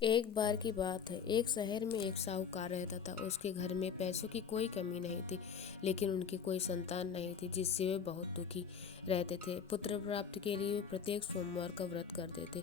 एक बार की बात है, एक शहर में एक साहूकार रहता था। उसके घर में पैसों की कोई कमी नहीं थी, लेकिन उनकी कोई संतान नहीं थी, जिससे वे बहुत दुखी रहते थे। पुत्र प्राप्ति के लिए वे प्रत्येक सोमवार का व्रत करते थे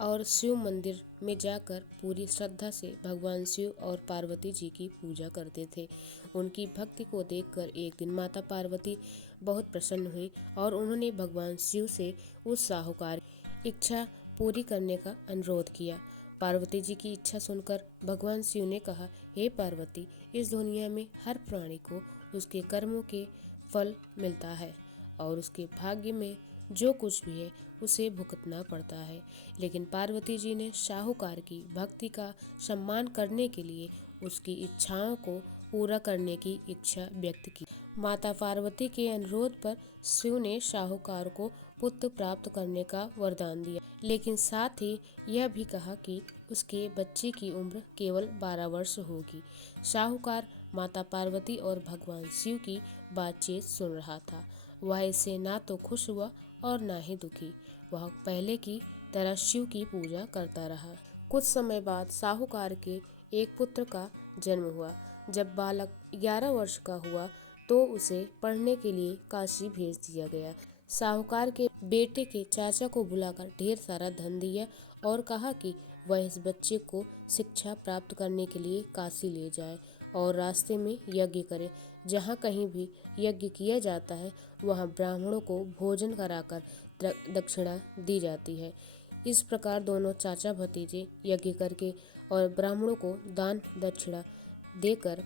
और शिव मंदिर में जाकर पूरी श्रद्धा से भगवान शिव और पार्वती जी की पूजा करते थे। उनकी भक्ति को देखकर एक दिन माता पार्वती बहुत प्रसन्न हुई और उन्होंने भगवान शिव से उस साहूकार की इच्छा पूरी करने का अनुरोध किया। पार्वती जी की इच्छा सुनकर भगवान शिव ने कहा, हे पार्वती, इस दुनिया में हर प्राणी को उसके कर्मों के फल मिलता है और उसके भाग्य में जो कुछ भी है उसे भुगतना पड़ता है। लेकिन पार्वती जी ने साहूकार की भक्ति का सम्मान करने के लिए उसकी इच्छाओं को पूरा करने की इच्छा व्यक्त की। माता पार्वती के अनुरोध पर शिव ने साहूकार को पुत्र प्राप्त करने का वरदान दिया, लेकिन साथ ही यह भी कहा कि उसके बच्चे की उम्र केवल 12 वर्ष होगी। साहूकार माता पार्वती और भगवान शिव की बातचीत सुन रहा था। वह इससे ना तो खुश हुआ और ना ही दुखी। वह पहले की तरह शिव की पूजा करता रहा। कुछ समय बाद साहूकार के एक पुत्र का जन्म हुआ। जब बालक 11 वर्ष का हुआ तो उसे पढ़ने के लिए काशी भेज दिया गया। साहूकार के बेटे के चाचा को बुलाकर ढेर सारा धन दिया और कहा कि वह इस बच्चे को शिक्षा प्राप्त करने के लिए काशी ले जाए और रास्ते में यज्ञ करे। जहाँ कहीं भी यज्ञ किया जाता है वहाँ ब्राह्मणों को भोजन कराकर दक्षिणा दी जाती है। इस प्रकार दोनों चाचा भतीजे यज्ञ करके और ब्राह्मणों को दान दक्षिणा देकर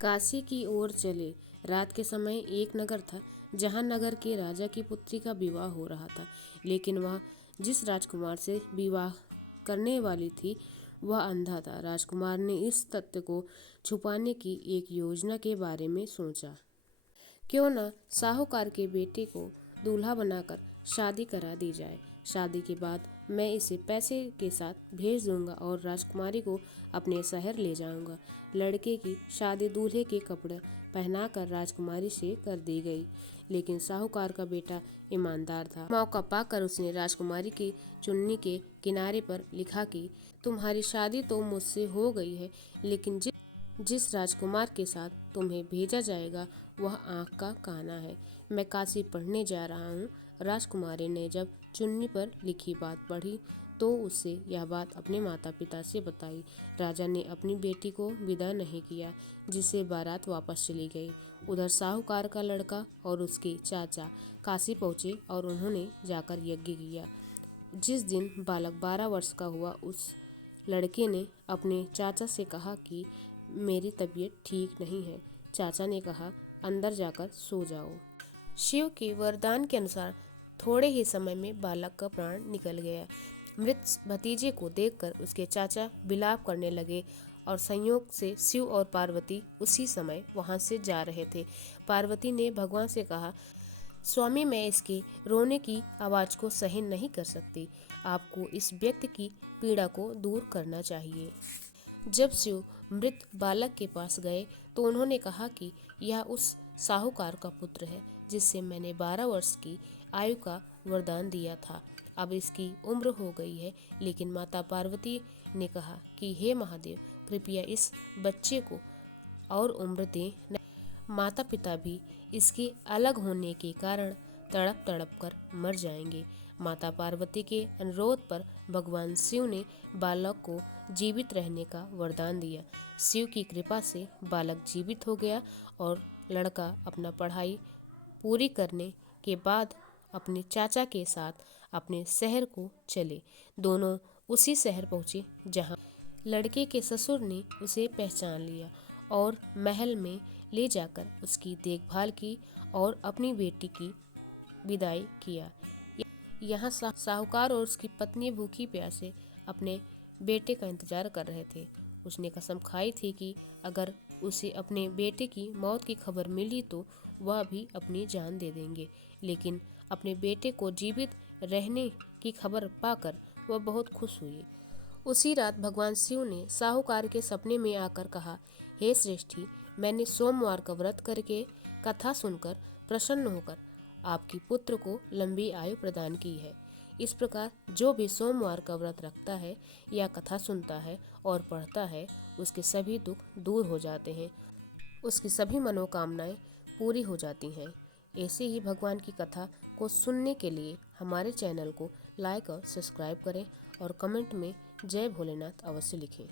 काशी की ओर चले। रात के समय एक नगर था जहाँ नगर के राजा की पुत्री का विवाह हो रहा था, लेकिन वह जिस राजकुमार से विवाह करने वाली थी वह अंधा था। राजकुमार ने इस तथ्य को छुपाने की एक योजना के बारे में सोचा। क्यों न साहूकार के बेटे को दूल्हा बनाकर शादी करा दी जाए। शादी के बाद मैं इसे पैसे के साथ भेज दूंगा और राजकुमारी को अपने शहर ले जाऊंगा। लड़के की शादी दूल्हे के कपड़े पहनाकर राजकुमारी से कर दी गई, लेकिन साहूकार का बेटा ईमानदार था। मौका पाकर उसने राजकुमारी की चुन्नी के किनारे पर लिखा कि तुम्हारी शादी तो मुझसे हो गई है, लेकिन जिस राजकुमार के साथ तुम्हें भेजा जाएगा वह आँख का काना है। मैं काशी पढ़ने जा रहा हूँ। राजकुमारी ने जब चुन्नी पर लिखी बात पढ़ी तो उससे यह बात अपने माता पिता से बताई। राजा ने अपनी बेटी को विदा नहीं किया, जिससे बारात वापस चली गई। उधर साहूकार का लड़का और उसके चाचा काशी पहुँचे और उन्होंने जाकर यज्ञ किया। जिस दिन बालक 12 वर्ष का हुआ उस लड़के ने अपने चाचा से कहा कि मेरी तबीयत ठीक नहीं है। चाचा ने कहा, अंदर जाकर सो जाओ। शिव के वरदान के अनुसार थोड़े ही समय में बालक का प्राण निकल गया। मृत भतीजे को देखकर उसके चाचा विलाप करने लगे और संयोग से शिव और पार्वती उसी समय वहां से जा रहे थे। पार्वती ने भगवान से कहा, स्वामी, मैं इसके रोने की आवाज को सहन नहीं कर सकती। आपको इस व्यक्ति की पीड़ा को दूर करना चाहिए। जब शिव मृत बालक के पास गए तो उन्होंने कहा कि यह उस साहूकार का पुत्र है जिससे मैंने 12 वर्ष की आयु का वरदान दिया था। अब इसकी उम्र हो गई है, लेकिन माता पार्वती ने कहा कि हे महादेव, कृपया इस बच्चे को और उम्र दें। माता पिता भी इसके अलग होने के कारण तड़प तड़प कर मर जाएंगे। माता पार्वती के अनुरोध पर भगवान शिव ने बालक को जीवित रहने का वरदान दिया। शिव की कृपा से बालक जीवित हो गया और लड़का अपना पढ़ाई पूरी करने के बाद अपने चाचा के साथ अपने शहर को चले। दोनों उसी शहर पहुँचे जहाँ लड़के के ससुर ने उसे पहचान लिया और महल में ले जाकर उसकी देखभाल की और अपनी बेटी की विदाई किया। यहाँ साहूकार और उसकी पत्नी भूखी प्यासे अपने बेटे का इंतजार कर रहे थे। उसने कसम खाई थी कि अगर उसे अपने बेटे की मौत की खबर मिली तो वह भी अपनी जान दे देंगे, लेकिन अपने बेटे को जीवित रहने की खबर पाकर वह बहुत खुश हुई। उसी रात भगवान शिव ने साहूकार के सपने में आकर कहा, हे श्रेष्ठी, मैंने सोमवार का व्रत करके कथा सुनकर प्रसन्न होकर आपकी पुत्र को लंबी आयु प्रदान की है। इस प्रकार जो भी सोमवार का व्रत रखता है या कथा सुनता है और पढ़ता है, उसके सभी दुख दूर हो जाते हैं, उसकी सभी मनोकामनाएं पूरी हो जाती हैं। ऐसे ही भगवान की कथा को सुनने के लिए हमारे चैनल को लाइक और सब्सक्राइब करें और कमेंट में जय भोलेनाथ अवश्य लिखें।